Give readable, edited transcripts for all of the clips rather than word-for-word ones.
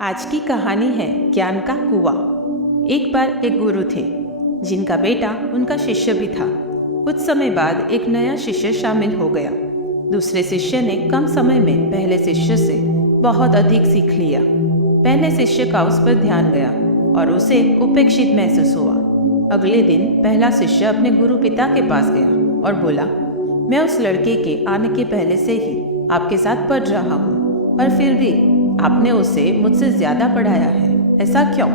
आज की कहानी है ज्ञान का कुआं। एक बार एक गुरु थे जिनका बेटा उनका शिष्य भी था। कुछ समय बाद एक नया शिष्य शामिल हो गया। दूसरे शिष्य ने कम समय में पहले शिष्य से बहुत अधिक सीख लिया। पहले शिष्य का उस पर ध्यान गया और उसे उपेक्षित महसूस हुआ। अगले दिन पहला शिष्य अपने गुरु पिता के पास गया और बोला, मैं उस लड़के के आने के पहले से ही आपके साथ पढ़ रहा हूँ, पर फिर भी आपने उसे मुझसे ज्यादा पढ़ाया है, ऐसा क्यों?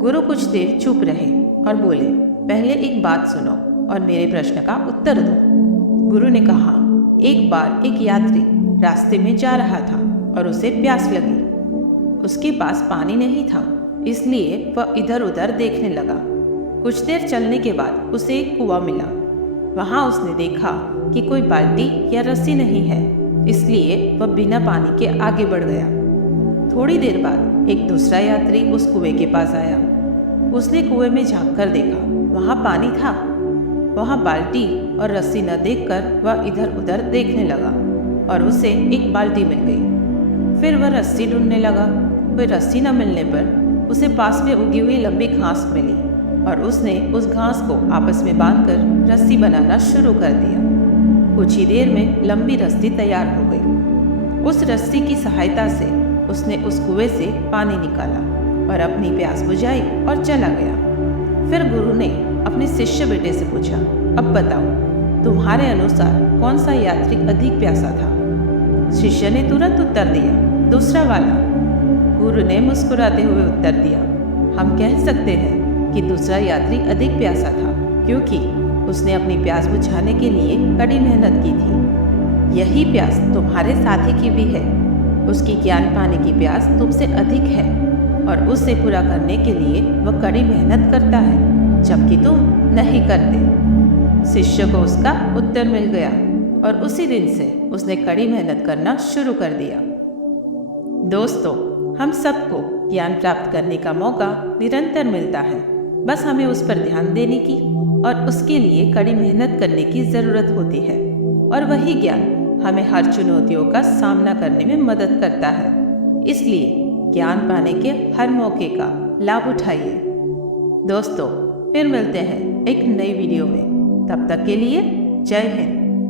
गुरु कुछ देर चुप रहे और बोले, पहले एक बात सुनो और मेरे प्रश्न का उत्तर दो। गुरु ने कहा, एक बार एक यात्री रास्ते में जा रहा था और उसे प्यास लगी। उसके पास पानी नहीं था, इसलिए वह इधर उधर देखने लगा। कुछ देर चलने के बाद उसे एक कुआं मिला। वहां उसने देखा कि कोई बाल्टी या रस्सी नहीं है, इसलिए वह बिना पानी के आगे बढ़ गया। थोड़ी देर बाद एक दूसरा यात्री उस कुएं के पास आया। उसने कुएं में झांक कर देखा, वहां पानी था। वहां बाल्टी और रस्सी न देखकर वह इधर उधर देखने लगा और उसे एक बाल्टी मिल गई। फिर वह रस्सी ढूंढने लगा। कोई रस्सी न मिलने पर उसे पास में उगी हुई लंबी घास मिली और उसने उस घास को आपस में बांधकर रस्सी बनाना शुरू कर दिया। कुछ ही देर में लंबी रस्सी तैयार हो गई। उस रस्सी की सहायता से उसने उस कुएं से पानी निकाला और अपनी प्यास बुझाई और चला गया। फिर गुरु ने अपने शिष्य बेटे से पूछा, अब बताओ तुम्हारे अनुसार कौन सा यात्री अधिक प्यासा था? शिष्य ने तुरंत उत्तर दिया, दूसरा वाला। गुरु ने मुस्कुराते हुए उत्तर दिया, हम कह सकते हैं कि दूसरा यात्री अधिक प्यासा था, क्योंकि उसने अपनी प्यास बुझाने के लिए कड़ी मेहनत की थी। यही प्यास तुम्हारे साथी की भी है। उसकी ज्ञान पाने की प्यास तुमसे अधिक है और उसे पूरा करने के लिए वह कड़ी मेहनत करता है, जबकि तुम नहीं करते। शिष्य को उसका उत्तर मिल गया और उसी दिन से उसने कड़ी मेहनत करना शुरू कर दिया। दोस्तों, हम सबको ज्ञान प्राप्त करने का मौका निरंतर मिलता है, बस हमें उस पर ध्यान देने की और उसके लिए कड़ी मेहनत करने की जरूरत होती है। और वही ज्ञान हमें हर चुनौतियों का सामना करने में मदद करता है। इसलिए ज्ञान पाने के हर मौके का लाभ उठाइए। दोस्तों, फिर मिलते हैं एक नई वीडियो में। तब तक के लिए जय हिंद।